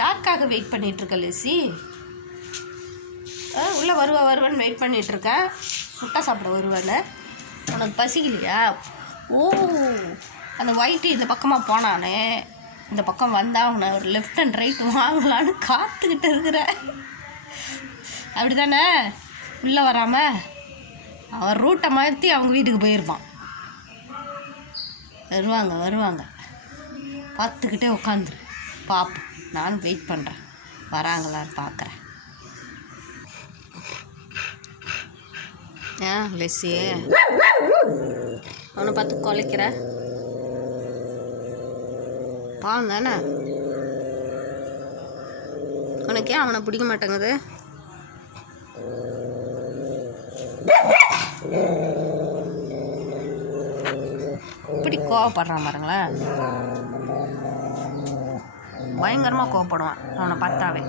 யாருக்காக wait பண்ணிகிட்ருக்க lazy? உள்ளே வருவான்னு வெயிட் பண்ணிகிட்ருக்கேன். முட்டை சாப்பிட வருவான்னு. உனக்கு பசிக்கலையா? ஓ, அந்த ஒயிட்டு இந்த பக்கமாக போனானே, இந்த பக்கம் வந்தால் அவனை ஒரு லெஃப்ட் அண்ட் ரைட் வாங்கலான்னு காத்துக்கிட்டு இருக்கிற. அப்படி தானே? உள்ளே வராமல் அவன் ரூட்டை மாற்றி அவங்க வீட்டுக்கு போயிருப்பான். வருவாங்க பார்த்துக்கிட்டே உட்காந்துரு. பார்ப்போம், நான் வெயிட் பண்ணுறேன், வராங்களான்னு பார்க்குறேன். லெஸ்ஸி, அவனை பார்த்து குலைக்கிற பாவம் தானே? உனக்கு ஏன் அவனை பிடிக்க மாட்டேங்குது? இப்படி கோவப்படுறான் பாருங்களேன். பயங்கரமாக கோவப்படுவான் அவனை பார்த்தாவே.